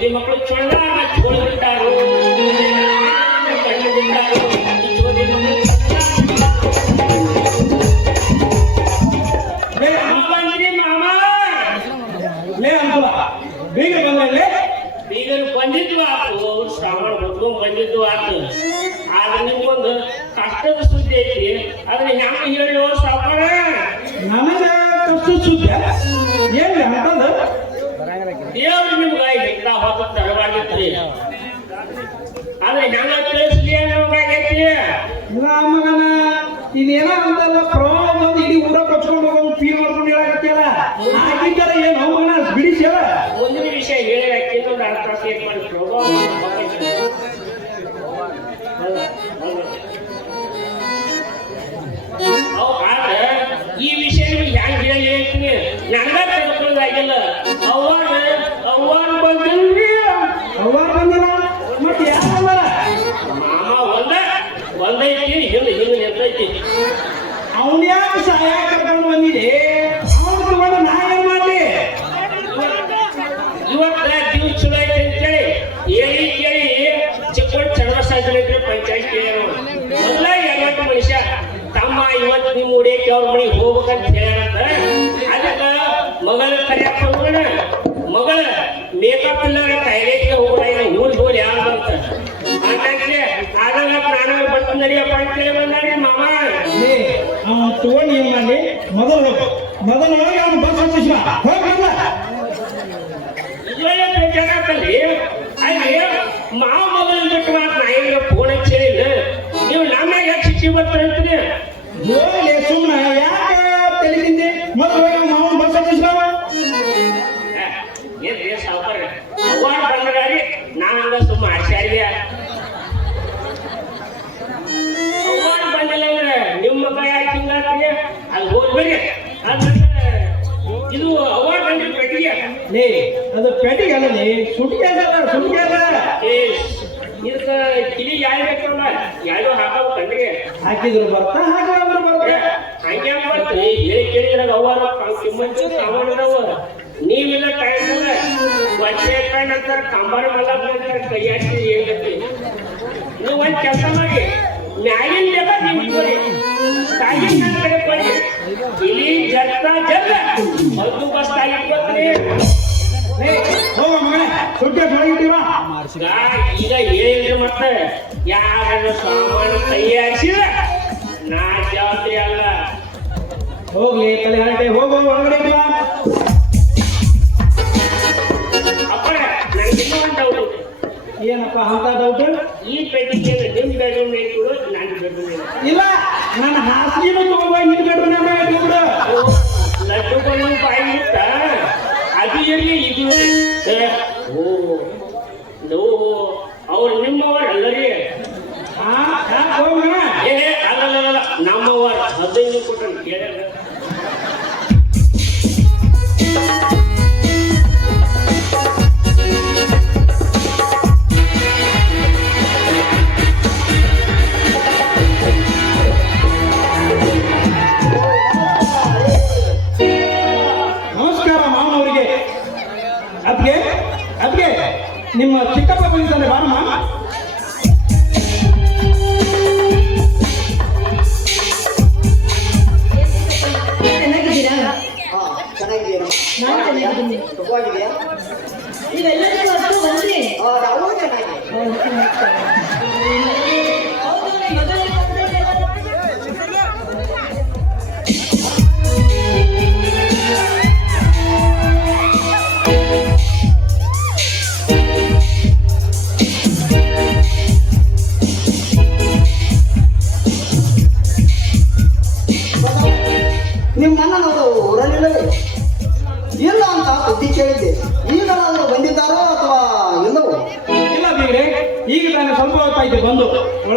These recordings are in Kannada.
ಚೋದಿ ಮಕ್ಕಳು ಚೊಳ್ಳ ಚೋಳು ಬಿಟ್ಟಾರು ಕಣ್ಣು ಬಿಟ್ಟಾರು ಈ ಚೋದಿ ಮಕ್ಕಳು ಲೇ ಬಂದ್ರಿ ಮಾಮ! ಲೇ ಅಂಕಲ ಬೇಗ ಬಂದಲ್ಲಿ ಬೀಗರು ಬಂದಿದ್ವು ಆತು ಅವ್ರು ಶ್ರಾವಣ ಹೊತ್ಕೊಂಡ್ ಬಂದಿದ್ವು ಆತು. ಆದ್ರೆ ನಿಮ್ಗೊಂದು ಕಷ್ಟದ ಸುದ್ದಿ ಐತಿ. ಅದನ್ನ ಹೆಂಗ ಹೇಳಿ ಸಾವುಕಾರ ನಮಗೆ ಕಷ್ಟ ಸುದ್ದಿ ಏನ್ರಿ ಅಂತಂದ ದೇವ್ರು ನಿಮ್ಗ ಇಂಥ ಹೊತ್ತು ತರವಾಗಿತ್ರಿ ಆದ್ರೆ ಹೆಂಗ ತಿಳಿಸ್ಲಿ ನಮ್ಗಾಗೈತಿ. ಇಲ್ಲ ಮಗನ ಇದೇನ ಅಂತಲ್ಲ ಪ್ರವಾಹ ಇವತ್ತು ನಿಮ್ಮ ಉಡಿಯಕ್ಕೆ ಅವ್ರ ಮನೆಗೆ ಹೋಗ್ಬೇಕಂತ ಹೇಳ್ಯಾರಂತ ಅದಕ್ಕ ಮಗಳ ಕರಿಯಪ್ಪ ಹೋಗೋಣ ಮಗಳ ಮೇಕಪ್ ಇಲ್ಲದ ಟೈಲೆಟ್ಗೆ ಹೋಗೋಣ ಊರಿಗೆ ಹೋಗಿ ಯಾರು ಅಂತ ಅಂತಂದ್ರೆ ಆದಾಗ ನಾನು ಬಟ್ ನಡಿಯಪ್ಪ ಅಂತ ಹೇಳಿ ಬಂದಾರಿ ಮಾಮ ಲೇ ಅವನು ತಗೊಂಡು ಏನ್ ಮಾಡ್ಲಿ ಮೊದಲು ಹೋಗು ಮೊದಲು ಹೋಗಿ ಅವನು ಬಸ್ ಹತ್ತಿಸ ಹೋಗಿ ಅದು ಪೆಟ್ಟಿಗೆ ಅಲ್ಲ ಲೇ ಸುಟ್ಟಿಗೆ ಅಲ್ಲ ಸುಟ್ಟಿಗೆ ಅಲ್ಲ ಏ ಇದಕ್ಕ ಕಿಡಿ ಯಾರು ಬೇಕಲ್ಲ ಯಾರು ಹಾಕವು ಕಣ್ಣಿಗೆ? ಹಾಕಿದ್ರು ಬರ್ತಾ ಹಾಕಿದ್ರು ಬರ್ತಾ ಹಂಗೆ ಮಾಡ್ತೀರಿ ಹೇಳಿ ಕೇಳಿ ನನಗೆ ಅವ್ವಾರ ಕಿಮ್ಮತ್ತು ಸಾಮಾನ್ಯದವ ನೀವಿಲ್ಲ ಟೈಮ್ ವರ್ಷ ನಂತರ ಕಂಬಾರ ಮಲ್ಲ ಬಂದ್ರೆ ಕೈ ಹಾಕಿ ನೀವು ಒಂದು ಕೆಲಸ ಮಾಡಿ ಮ್ಯಾಗಿನ ಜಾಗ ಇಟ್ಕೊಳ್ಳಿ. ತಾಗಿನ ನನ್ನ ಕಡೆ ಇಲ್ಲಿ ಜಗ್ತಾ ಜಲ್ಲ ಒಂದು ಬಸ್ ಹೋಗ ಮಗನೇ ಸುಟ್ಟಿಗೆ ತೊಳಗಿಟ್ಟಿವ ಈಗ ಮತ್ತೆ ಸಾಮಾನು ನಾ ಅಲ್ಲ. ಹೋಗ್ಲಿ ತಲೆ ಹರಟೆ ಹೋಗು ಒಳಗಡೆ ಬಾ ಅಪ್ಪ ಒಂದು ಡೌಟ್ ಏನಪ್ಪ ಅಂತ ಡೌಟ್ ಈ ಪೆಟ್ಟಿಗೆ ನಿಮ್ಮ ಬೆಡ್ರೂಮ್ ಇಟ್ಬಿಡು ನನ್ನ ಬೆಡ್ರೂಮ್ ಇಲ್ಲ ನನ್ನ ತಗೊಂಡ್ಬಾ ಬೆಡ್ರೂಮ್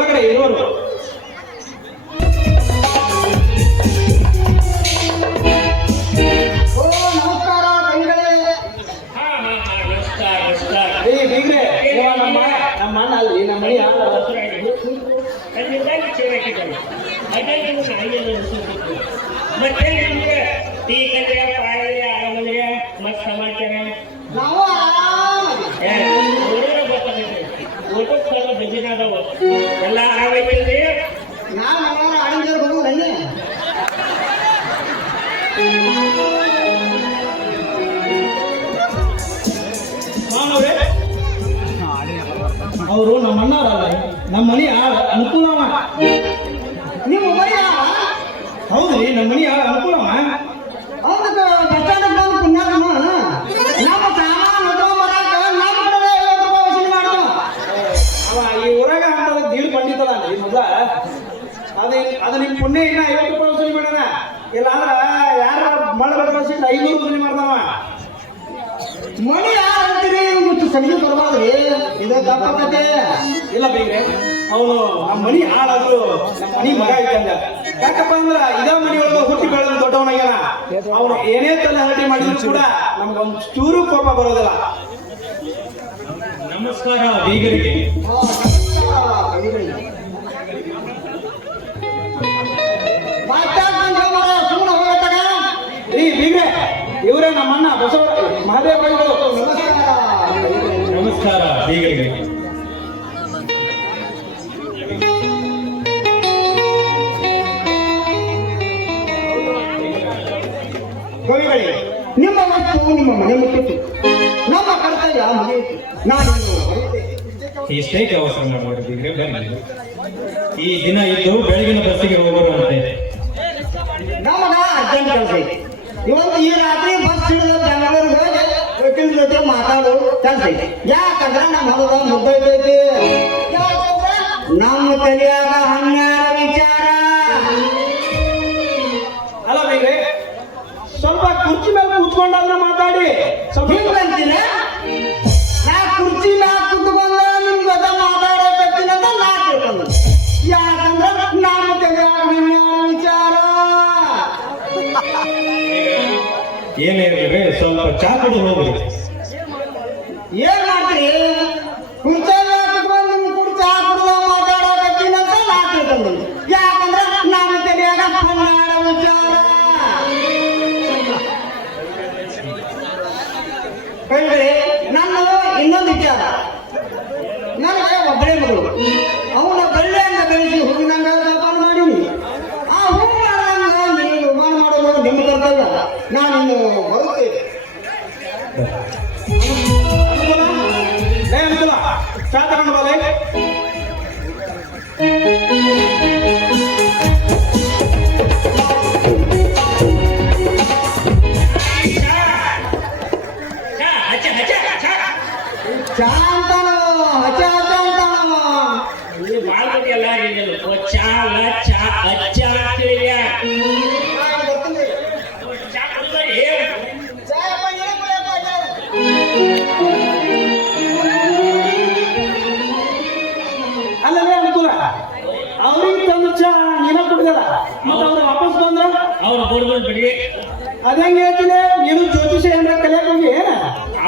ಒಳಗಡೆ ಇರೋರು ಅವರು ನಮ್ಮ ಅಣ್ಣವ್ರಲ್ಲ ನಮ್ಮ ಮನಿ ಆಳ ಅನುಕೂಲವ ನಿಮ್ಮ ಮನೆಯ ಹೌದ್ರಿ ನಮ್ಮ ಮನಿ ಆಳ ಅನುಕೂಲವ ಅದಕ್ಕೆ ಬಸ್ಟಾಂಡ್ ಬಂದು ಪುಣ್ಯಾತ್ಮ ನಮ್ಮ ಸಾಮಾನು ತಗೊಂಬರಾಕ ನಮ್ಮ ಕಡೆ ಐವತ್ತು ರೂಪಾಯಿ ವಸೂಲಿ ಮಾಡು ಅವ ಈ ಊರಾಗ ಅಂತ ದೀಡ್ ಪಂಡಿತಲ್ಲ ರೀ ಮೊದಲ ಅದ ಅದ ನಿಮ್ ಪುಣ್ಯ ಇನ್ನ ಐವತ್ತು ರೂಪಾಯಿ ವಸೂಲಿ ಮಾಡೋಣ ಇಲ್ಲ ಅಂದ್ರ ಯಾರ ಮಳ ಬಡ್ಸಿಟ್ಟು ಐನೂರು ವಸೂಲಿ ಮಾಡ್ತಾವ ಮಣಿ ಯಾರು ಅಂತೀರಿ ಮತ್ತು ಸಂಜೆ ಬರಬಾರ್ದ್ರಿ ಇದ ದಪ್ಪ ಕತೆ. ಇಲ್ಲ ಬೈರೆ ಅವನು ಆ ಮನಿ ಹಾಳಾದ್ರು ನಮ್ಮ ಮನಿ ಮಗ ಇದ್ದಂಗ ಯಾಕಪ್ಪ ಅಂದ್ರ ಇದ ಮನಿಯೊಳಗ ಹುಟ್ಟಿ ಬೆಳೆದ ದೊಡ್ಡವನಾಗ್ಯಾನ. ಅವನು ಏನೇ ತಲೆ ಹರಟಿ ಮಾಡಿದ್ರು ಕೂಡ ನಮ್ಗೊಂದ್ ಚೂರು ಕೋಪ ಬರೋದಿಲ್ಲ. ನಮಸ್ಕಾರ ಬೀಗರಿಗೆ. ರೀ ಬೀಗ್ರೆ ಇವರೇ ನಮ್ಮಣ್ಣ ಬಸವ ಮಹಾದೇವ ಬೈಗಳು ನಮಸ್ಕಾರ ಬೀಗರಿಗೆ ನಿಮ್ಮ ವಸ್ತು ನಿಮ್ಮ ಮನೆ ಮುಟ್ಟಿತು. ನಮ್ಮ ಕರ್ತವ್ಯ ಮುಗಿಯಿತು ನಾನು ಇಷ್ಟೇಕೆ ಅವಸರ ಮಾಡಬೇಡಿ ಬೀಗ್ರೆ ಬನ್ನಿ. ಈ ದಿನ ಇದ್ದು ಬೆಳಗಿನ ಬಸ್ಸಿಗೆ ಹೋಗೋರಂತೆ ನಮಗ ಅರ್ಜೆಂಟ್ ಕೆಲಸ ಐತಿ. ಇವತ್ತು ಈ ರಾತ್ರಿ ಬಸ್ ಹಿಡಿದು ಬೆಂಗಳೂರಿಗೆ ವಕೀಲ ಜೊತೆ ಮಾತಾಡು ಕೆಲಸ ಯಾಕಂದ್ರ ನಮ್ಮ ಹೊಲದ ಮುದ್ದೈತೈತಿ ನಮ್ಮ ತಲೆಯಾಗ ಹನ್ನೆರಡು ವಿಚಾರ. ಅಲ್ಲ ಬೀಗ್ರೆ ಸ್ವಲ್ಪ ಕುರ್ಚಿ ಮೇಲೆ ಕೂತ್ಕೊಂಡಾದ್ರೆ ಮಾತಾಡಿ. ಸ್ವಲ್ಪ ಹಿಂಗಂತೀರ? ನಾ ಕುರ್ಚಿ ಮ್ಯಾಗ ಕುತ್ಕೊಂಡ ನಿಮ್ ಜೊತೆ ಮಾತಾಡಕತ್ತೀನಿ ಅಂತ ನಾ ತಿಳ್ಕೊಂಡ. ಯಾಕಂದ್ರೆ ನಮ್ಮ ತಲೆಯಾಗ ಹನ್ನೆರಡು ವಿಚಾರ. ಏನೇ ಸ್ವಲ್ಪ ಚಾ ಕುಡಿ ಹೋಗ್ರಿ. ಚಾ ತಗೊಂಡು ಬಡ್ಬಡ್ ಬಿಡಿ. ಅದಂಗೆ ಹೇಳ್ತೀನಿ ನೀನು ಜ್ಯೋತಿಷ ಏನಾರ ಕಲಿಯಕ್ ಹೋಗಿ.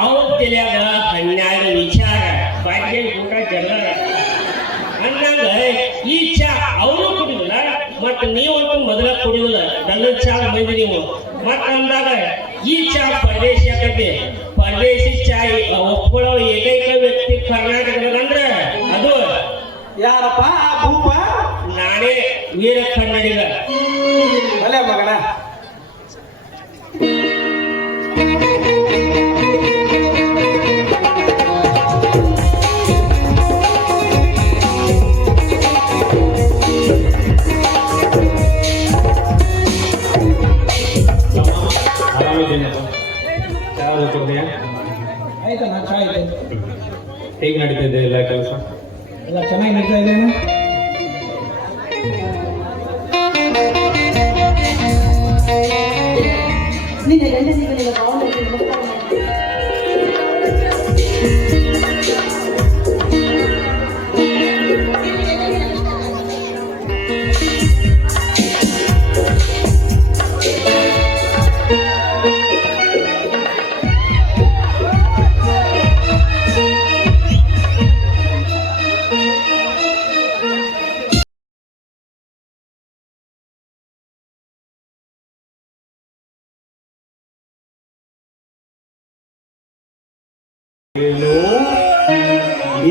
ಅವ್ರ ತಲೆಯಾಗ ಹನ್ನೆರಡು ವಿಚಾರ. ಭಾಗ್ಯ ಊಟ ಜನ ಈ ಚಾ ಅವರು ಕುಡಿದಿಲ್ಲ ಮತ್ತ ನೀವಂತೂ ಮೊದಲ ಕುಡಿದಿಲ್ಲ ನನ್ನ ಚಾ ಬಂದಿ ನೀವು. ಮತ್ತೆ ಅಂದಾಗ ಈ ಚಾ ಪರದೇಶಿ ಆಗತ್ತೆ. ಪರದೇಶಿ ಚಾ ಒಪ್ಪಳೋ ಏಕೈಕ ವ್ಯಕ್ತಿ ಕರ್ನಾಟಕದಂದ್ರ ಅದು ಯಾರಪ್ಪ? ಆ ಭೂಪ? ನಾನೇ ವೀರ ಕನ್ನಡಿಗ ಅಲ್ಲೇ ಮಗನ. ಕುಡ್ದೆಯಾ ಆಯ್ತಣ್ಣ ಚಾ ಇದೆ ಹೇಗೆ ನಡೀತಿದೆ ಎಲ್ಲ ಕೆಲಸ? ಎಲ್ಲ ಚೆನ್ನಾಗಿ ನಡೀತಾ ಇದೆ ನಿನ್ನ ಗಂಡನಿಗೆ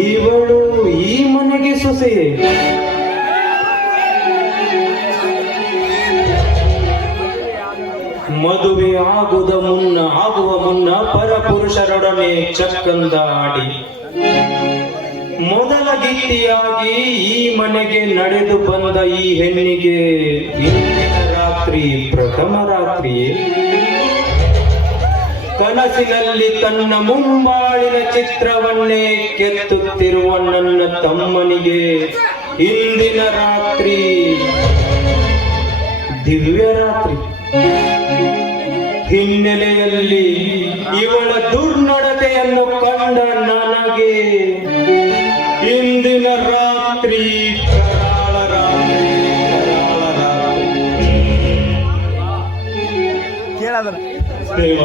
ಇವಳು ಈ ಮನೆಗೆ ಸೊಸೆ. ಮದುವೆ ಆಗುದ ಮುನ್ನ, ಆಗುವ ಮುನ್ನ ಪರಪುರುಷರೊಡನೆ ಚಕ್ಕಂದ ಆಡಿ. ಮೊದಲ ಗಿತ್ತಿಯಾಗಿ ಈ ಮನೆಗೆ ನಡೆದು ಬಂದ ಈ ಹೆಣ್ಣಿಗೆ ಇಂದಿನ ರಾತ್ರಿ, ಪ್ರಥಮ ರಾತ್ರಿಯೇ ಕನಸಿನಲ್ಲಿ ತನ್ನ ಮುಂಬಾಳಿನ ಚಿತ್ರವನ್ನೇ ಕೆತ್ತುತ್ತಿರುವ ನನ್ನ ತಮ್ಮನಿಗೆ ಇಂದಿನ ರಾತ್ರಿ ದಿವ್ಯ ರಾತ್ರಿ. ಹಿನ್ನೆಲೆಯಲ್ಲಿ ಇವಳ ದುರ್ನಡತೆಯನ್ನು ಕಂಡ ನನಗೆ ಇಂದಿನ ರಾತ್ರಿ ದೇವ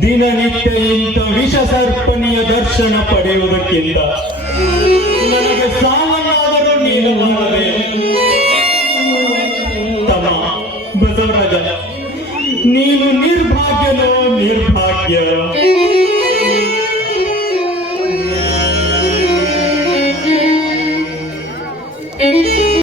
ದಿನನಿತ್ಯ ಇಂಥ ವಿಷ ಸರ್ಪಣಿಯ ದರ್ಶನ ಪಡೆಯುವುದಕ್ಕಿಂತ ನನಗೆ ಸಾವನ್ನಾದರೂ ನೀನು ಮಾಡಿದೆ ತಮ್ಮ ಬಸವರಾಜ, ನೀನು ನಿರ್ಭಾಗ್ಯನೋ ನಿರ್ಭಾಗ್ಯ